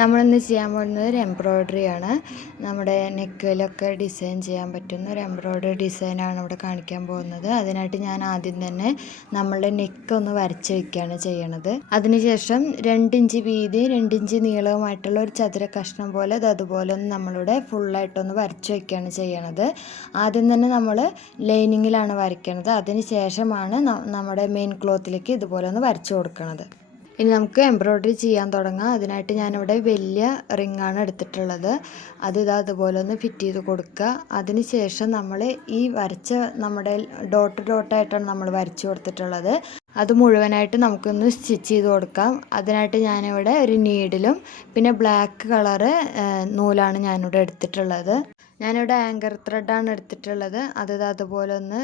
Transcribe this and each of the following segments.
നമ്മളിന്ന് ചെയ്യാൻ പോകുന്നത് ഒരു എംബ്രോയ്ഡറി ആണ്. നമ്മുടെ നെക്കിലൊക്കെ ഡിസൈൻ ചെയ്യാൻ പറ്റുന്ന ഒരു എംബ്രോയ്ഡറി ഡിസൈനാണ് ഇവിടെ കാണിക്കാൻ പോകുന്നത്. അതിനായിട്ട് ഞാൻ ആദ്യം തന്നെ നമ്മളുടെ നെക്ക് ഒന്ന് വരച്ച് വയ്ക്കുകയാണ് ചെയ്യണത്. അതിനുശേഷം 2 ഇഞ്ച് വീതി 2 ഇഞ്ച് നീളവുമായിട്ടുള്ള ഒരു ചതുര കഷ്ണം പോലെ അതുപോലെ ഒന്ന് നമ്മളിവിടെ ഫുള്ളായിട്ടൊന്ന് വരച്ച് വയ്ക്കുകയാണ് ചെയ്യണത്. ആദ്യം തന്നെ നമ്മൾ ലൈനിങ്ങിലാണ് വരയ്ക്കണത്. അതിന് ശേഷമാണ് നമ്മുടെ മെയിൻ ക്ലോത്തിലേക്ക് ഇതുപോലെ ഒന്ന് വരച്ച് കൊടുക്കുന്നത്. ഇനി നമുക്ക് എംബ്രോയ്ഡറി ചെയ്യാൻ തുടങ്ങാം. അതിനായിട്ട് ഞാനിവിടെ വലിയ റിങ്ങാണ് എടുത്തിട്ടുള്ളത്. അതുപോലെ ഒന്ന് ഫിറ്റ് ചെയ്ത് കൊടുക്കുക. അതിന് ശേഷം നമ്മൾ ഈ വരച്ച നമ്മുടെ ഡോട്ടായിട്ടാണ് നമ്മൾ വരച്ചു കൊടുത്തിട്ടുള്ളത്. അത് മുഴുവനായിട്ട് നമുക്കൊന്ന് സ്റ്റിച്ച് ചെയ്ത് കൊടുക്കാം. അതിനായിട്ട് ഞാനിവിടെ ഒരു നീഡിലും പിന്നെ ബ്ലാക്ക് കളറ് നൂലാണ് ഞാനിവിടെ എടുത്തിട്ടുള്ളത്. ഞാനിവിടെ ആങ്കർ ത്രെഡാണ് എടുത്തിട്ടുള്ളത്. അതുപോലെ ഒന്ന്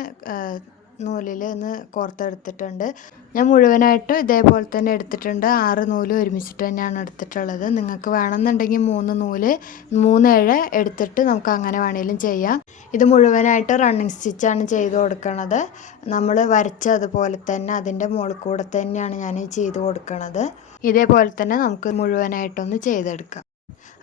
നൂലിൽ ഒന്ന് കോർത്തെടുത്തിട്ടുണ്ട്. ഞാൻ മുഴുവനായിട്ടും ഇതേപോലെ തന്നെ എടുത്തിട്ടുണ്ട്. 6 നൂല് ഒരുമിച്ചിട്ട് തന്നെയാണ് എടുത്തിട്ടുള്ളത്. നിങ്ങൾക്ക് വേണമെന്നുണ്ടെങ്കിൽ 3 നൂല് 3 ഇഴ എടുത്തിട്ട് നമുക്ക് അങ്ങനെ വേണമെങ്കിലും ചെയ്യാം. ഇത് മുഴുവനായിട്ട് റണ്ണിങ് സ്റ്റിച്ചാണ് ചെയ്ത് കൊടുക്കുന്നത്. നമ്മൾ വരച്ച അതുപോലെ തന്നെ അതിൻ്റെ മുകളിൽ കൂടെ തന്നെയാണ് ഞാൻ ചെയ്ത് കൊടുക്കുന്നത്. ഇതേപോലെ തന്നെ നമുക്ക് മുഴുവനായിട്ടൊന്ന് ചെയ്തെടുക്കാം.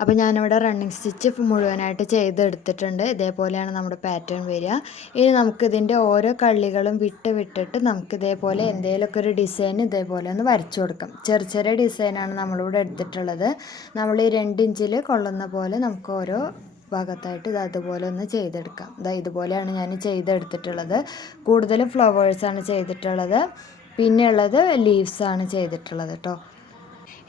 അപ്പോൾ ഞാനിവിടെ റണ്ണിങ് സ്റ്റിച്ച് മുഴുവനായിട്ട് ചെയ്തെടുത്തിട്ടുണ്ട്. ഇതേപോലെയാണ് നമ്മുടെ പാറ്റേൺ വരിക. ഇനി നമുക്കിതിൻ്റെ ഓരോ കള്ളികളും വിട്ടിട്ട് നമുക്ക് ഇതേപോലെ എന്തെങ്കിലുമൊക്കെ ഒരു ഡിസൈൻ ഇതേപോലെ ഒന്ന് വരച്ചു കൊടുക്കാം. ചെറിയ ഡിസൈനാണ് നമ്മളിവിടെ എടുത്തിട്ടുള്ളത്. നമ്മൾ ഈ 2 ഇഞ്ചിൽ കൊള്ളുന്ന പോലെ നമുക്ക് ഓരോ ഭാഗത്തായിട്ട് അതുപോലെ ഒന്ന് ചെയ്തെടുക്കാം. ഇതുപോലെയാണ് ഞാൻ ചെയ്തെടുത്തിട്ടുള്ളത്. കൂടുതലും ഫ്ലവേഴ്സാണ് ചെയ്തിട്ടുള്ളത്. പിന്നെയുള്ളത് ലീവ്സാണ് ചെയ്തിട്ടുള്ളത് കേട്ടോ.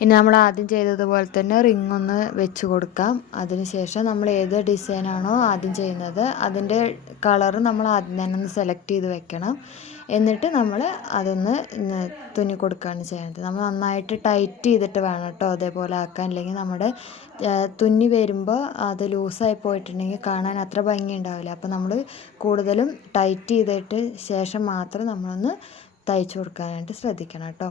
ഇനി നമ്മൾ ആദ്യം ചെയ്തതുപോലെ തന്നെ റിങ് ഒന്ന് വെച്ച് കൊടുക്കാം. അതിനുശേഷം നമ്മൾ ഏത് ഡിസൈനാണോ ആദ്യം ചെയ്യുന്നത് അതിൻ്റെ കളറ് നമ്മൾ ആദ്യം തന്നെ ഒന്ന് സെലക്ട് ചെയ്ത് വെക്കണം. എന്നിട്ട് നമ്മൾ അതൊന്ന് തുന്നി കൊടുക്കുകയാണ് ചെയ്യുന്നത്. നമ്മൾ നന്നായിട്ട് ടൈറ്റ് ചെയ്തിട്ട് വേണം കേട്ടോ അതേപോലെ ആക്കാൻ. അല്ലെങ്കിൽ നമ്മുടെ തുന്നി വരുമ്പോൾ അത് ലൂസായി പോയിട്ടുണ്ടെങ്കിൽ കാണാൻ അത്ര ഭംഗി ഉണ്ടാവില്ല. അപ്പോൾ നമ്മൾ കൂടുതലും ടൈറ്റ് ചെയ്തിട്ട് ശേഷം മാത്രം നമ്മളൊന്ന് തയ്ച്ചു കൊടുക്കാനായിട്ട് ശ്രദ്ധിക്കണം കേട്ടോ.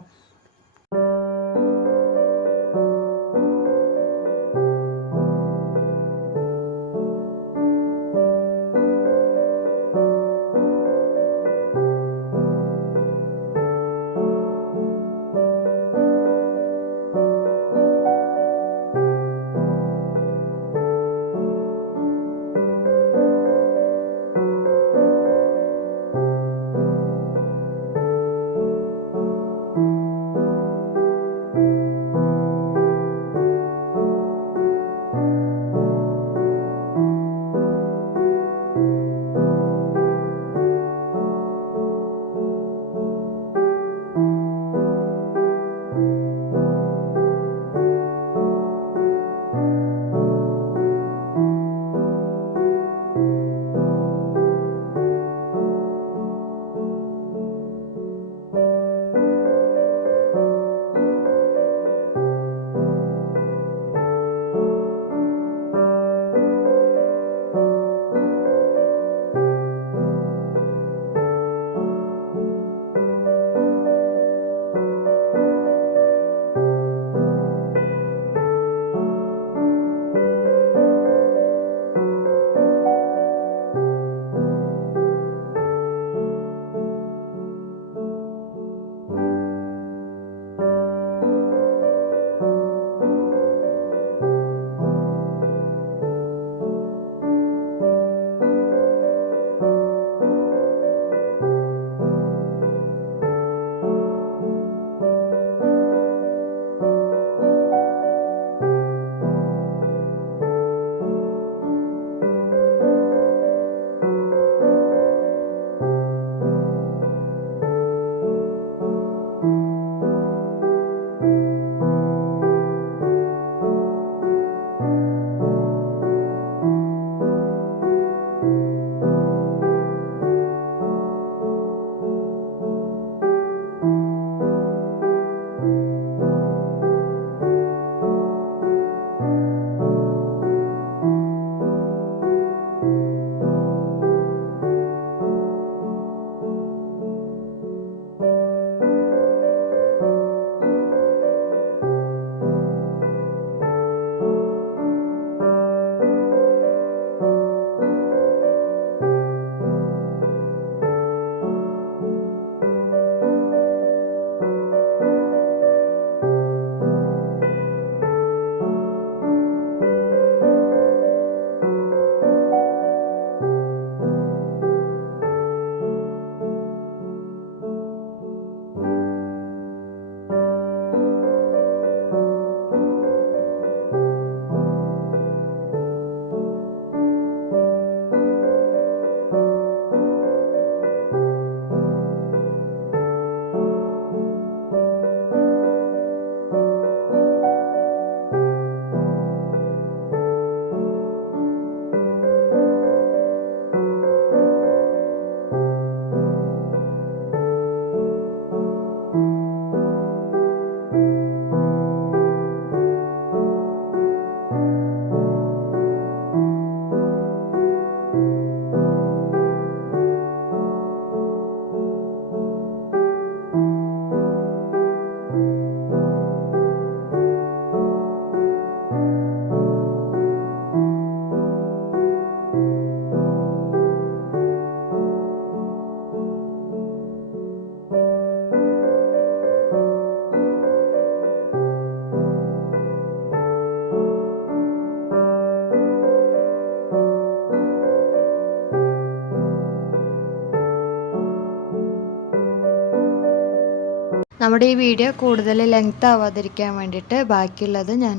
നമ്മുടെ ഈ വീഡിയോ കൂടുതൽ ലെങ്ത് ആവാതിരിക്കാൻ വേണ്ടിയിട്ട് ബാക്കിയുള്ളത് ഞാൻ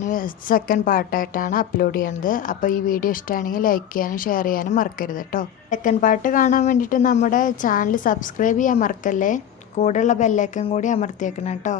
സെക്കൻഡ് പാർട്ടായിട്ടാണ് അപ്ലോഡ് ചെയ്യുന്നത്. അപ്പോൾ ഈ വീഡിയോ ഇഷ്ടമാണെങ്കിൽ ലൈക്ക് ചെയ്യാനും ഷെയർ ചെയ്യാനും മറക്കരുത് കേട്ടോ. സെക്കൻഡ് പാർട്ട് കാണാൻ വേണ്ടിയിട്ട് നമ്മുടെ ചാനൽ സബ്സ്ക്രൈബ് ചെയ്യാൻ മറക്കല്ലേ. കൂടെയുള്ള ബെല്ലൈക്കൺ കൂടി അമർത്തിയേക്കണം കേട്ടോ.